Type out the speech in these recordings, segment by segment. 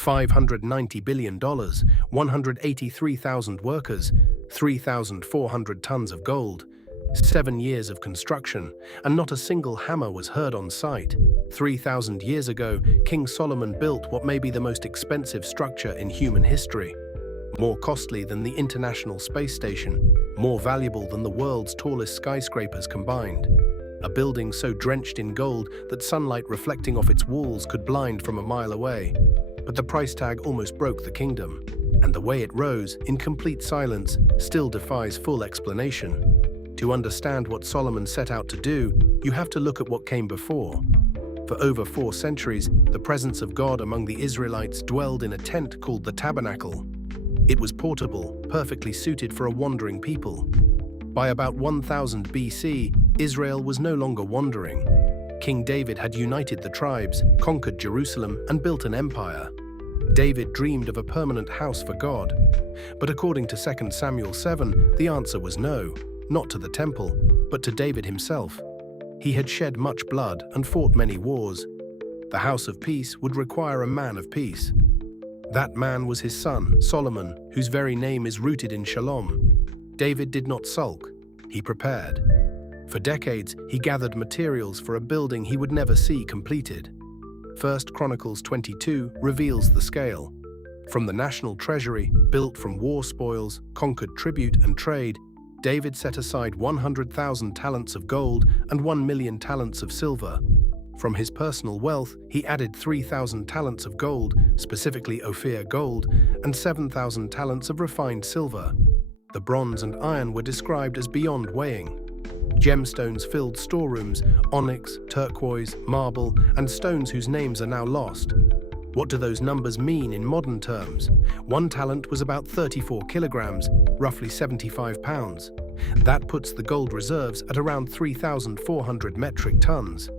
$590 billion, 183,000 workers, 3,400 tons of gold, 7 years of construction, and not a single hammer was heard on site. 3,000 years ago, King Solomon built what may be the most expensive structure in human history. More costly than the International Space Station, more valuable than the world's tallest skyscrapers combined. A building so drenched in gold that sunlight reflecting off its walls could blind from a mile away. But the price tag almost broke the kingdom, and the way it rose, in complete silence, still defies full explanation. To understand what Solomon set out to do, you have to look at what came before. For over 4 centuries, the presence of God among the Israelites dwelled in a tent called the Tabernacle. It was portable, perfectly suited for a wandering people. By about 1000 BC, Israel was no longer wandering. King David had united the tribes, conquered Jerusalem, and built an empire. David dreamed of a permanent house for God. But according to 2 Samuel 7, the answer was no, not to the temple, but to David himself. He had shed much blood and fought many wars. The house of peace would require a man of peace. That man was his son, Solomon, whose very name is rooted in Shalom. David did not sulk. He prepared. For decades, he gathered materials for a building he would never see completed. 1 Chronicles 22 reveals the scale. From the national treasury, built from war spoils, conquered tribute and trade, David set aside 100,000 talents of gold and 1 million talents of silver. From his personal wealth, he added 3,000 talents of gold, specifically Ophir gold, and 7,000 talents of refined silver. The bronze and iron were described as beyond weighing. Gemstones filled storerooms, onyx, turquoise, marble, and stones whose names are now lost. What do those numbers mean in modern terms? 1 talent was about 34 kilograms, roughly 75 pounds. That puts the gold reserves at around 3,400 metric tons.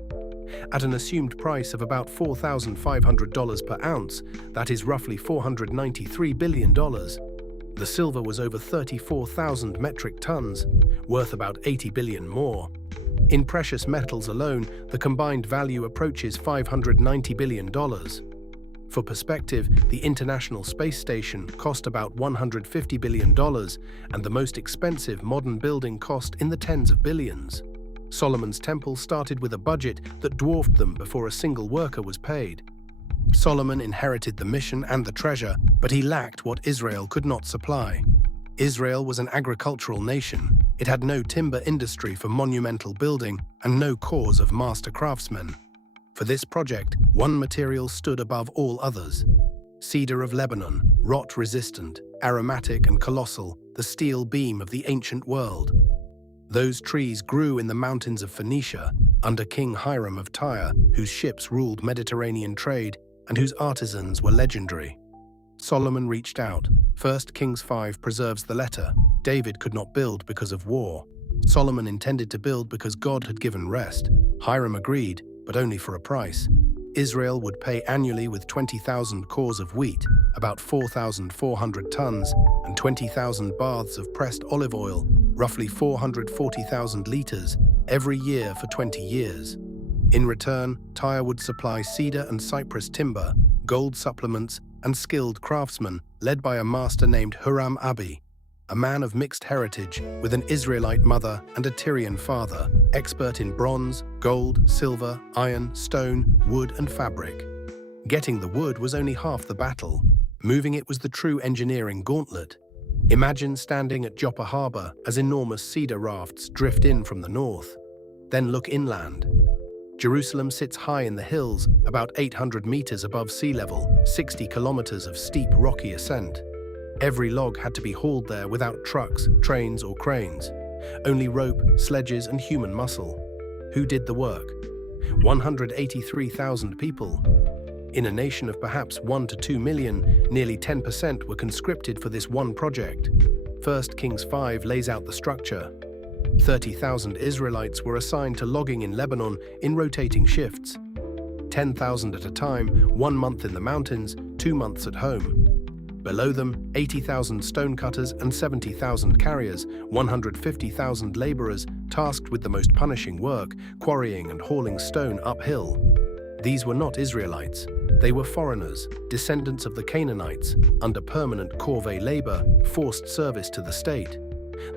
At an assumed price of about $4,500 per ounce, that is roughly $493 billion. The silver was over 34,000 metric tons, worth about 80 billion more. In precious metals alone, the combined value approaches $590 billion. For perspective, the International Space Station cost about $150 billion, and the most expensive modern building cost in the tens of billions. Solomon's temple started with a budget that dwarfed them before a single worker was paid. Solomon inherited the mission and the treasure, but he lacked what Israel could not supply. Israel was an agricultural nation. It had no timber industry for monumental building and no corps of master craftsmen. For this project, one material stood above all others. Cedar of Lebanon, rot-resistant, aromatic and colossal, the steel beam of the ancient world. Those trees grew in the mountains of Phoenicia, under King Hiram of Tyre, whose ships ruled Mediterranean trade and whose artisans were legendary. Solomon reached out. 1 Kings 5 preserves the letter. David could not build because of war. Solomon intended to build because God had given rest. Hiram agreed, but only for a price. Israel would pay annually with 20,000 cores of wheat, about 4,400 tons, and 20,000 baths of pressed olive oil, roughly 440,000 liters, every year for 20 years. In return, Tyre would supply cedar and cypress timber, gold supplements, and skilled craftsmen, led by a master named Huram-abi, a man of mixed heritage with an Israelite mother and a Tyrian father, expert in bronze, gold, silver, iron, stone, wood, and fabric. Getting the wood was only half the battle. Moving it was the true engineering gauntlet. Imagine standing at Joppa harbor as enormous cedar rafts drift in from the north. Then look inland. Jerusalem sits high in the hills, about 800 meters above sea level, 60 kilometers of steep rocky ascent. Every log had to be hauled there without trucks, trains, or cranes. Only rope, sledges, and human muscle. Who did the work? 183,000 people. In a nation of perhaps 1 to 2 million, nearly 10% were conscripted for this one project. 1 Kings 5 lays out the structure. 30,000 Israelites were assigned to logging in Lebanon in rotating shifts. 10,000 at a time, 1 month in the mountains, 2 months at home. Below them, 80,000 stonecutters and 70,000 carriers, 150,000 laborers tasked with the most punishing work, quarrying and hauling stone uphill. These were not Israelites. They were foreigners, descendants of the Canaanites, under permanent Corvee labor, forced service to the state.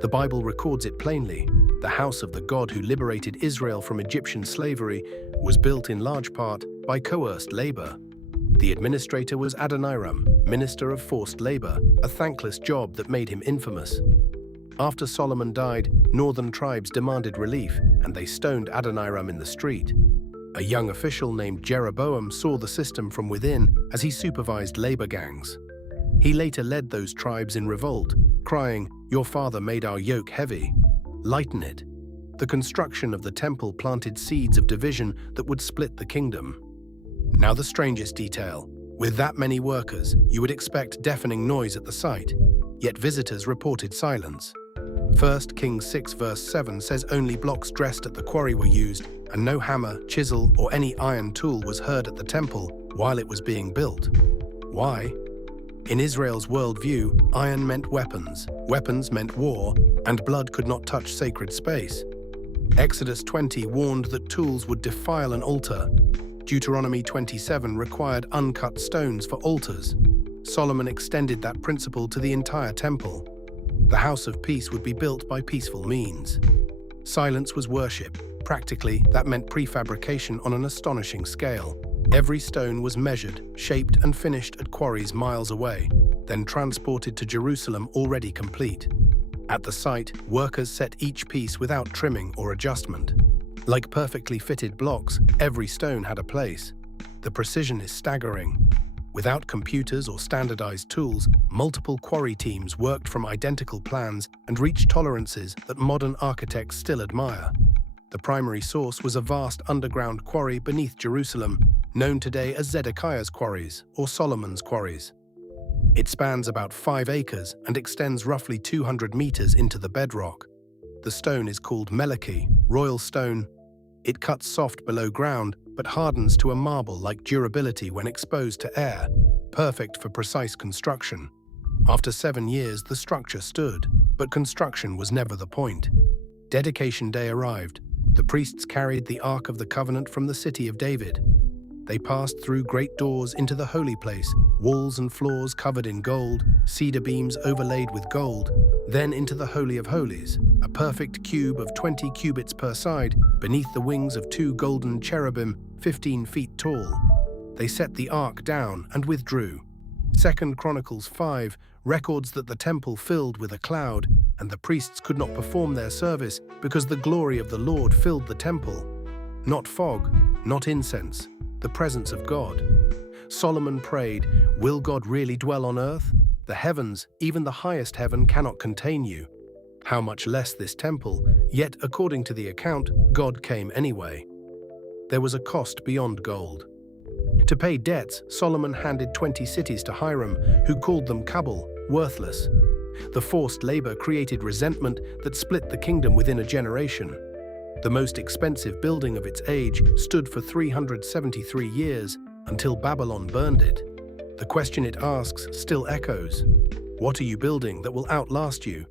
The Bible records it plainly. The house of the God who liberated Israel from Egyptian slavery was built in large part by coerced labor. The administrator was Adoniram, minister of forced labor, a thankless job that made him infamous. After Solomon died, northern tribes demanded relief, and they stoned Adoniram in the street. A young official named Jeroboam saw the system from within as he supervised labor gangs. He later led those tribes in revolt, crying, "Your father made our yoke heavy. Lighten it." The construction of the temple planted seeds of division that would split the kingdom. Now the strangest detail. With that many workers, you would expect deafening noise at the site, yet visitors reported silence. 1 Kings 6 verse 7 says only blocks dressed at the quarry were used, and no hammer, chisel, or any iron tool was heard at the temple while it was being built. Why? In Israel's worldview, iron meant weapons, weapons meant war, and blood could not touch sacred space. Exodus 20 warned that tools would defile an altar. Deuteronomy 27 required uncut stones for altars. Solomon extended that principle to the entire temple. The house of peace would be built by peaceful means. Silence was worship. Practically, that meant prefabrication on an astonishing scale. Every stone was measured, shaped, and finished at quarries miles away, then transported to Jerusalem already complete. At the site, workers set each piece without trimming or adjustment. Like perfectly fitted blocks, every stone had a place. The precision is staggering. Without computers or standardized tools, multiple quarry teams worked from identical plans and reached tolerances that modern architects still admire. The primary source was a vast underground quarry beneath Jerusalem, known today as Zedekiah's Quarries or Solomon's Quarries. It spans about 5 acres and extends roughly 200 meters into the bedrock. The stone is called meleki, royal stone. It cuts soft below ground, but hardens to a marble-like durability when exposed to air, perfect for precise construction. After 7 years, the structure stood, but construction was never the point. Dedication day arrived. The priests carried the Ark of the Covenant from the city of David. They passed through great doors into the holy place, walls and floors covered in gold, cedar beams overlaid with gold, then into the Holy of Holies, a perfect cube of 20 cubits per side, beneath the wings of 2 golden cherubim, 15 feet tall. They set the ark down and withdrew. 2 Chronicles 5 records that the temple filled with a cloud, and the priests could not perform their service because the glory of the Lord filled the temple. Not fog, not incense, the presence of God. Solomon prayed, "Will God really dwell on earth? The heavens, even the highest heaven, cannot contain you. How much less this temple?" Yet, according to the account, God came anyway. There was a cost beyond gold. To pay debts, Solomon handed 20 cities to Hiram, who called them Kabul, worthless. The forced labor created resentment that split the kingdom within a generation. The most expensive building of its age stood for 373 years until Babylon burned it. The question it asks still echoes. What are you building that will outlast you?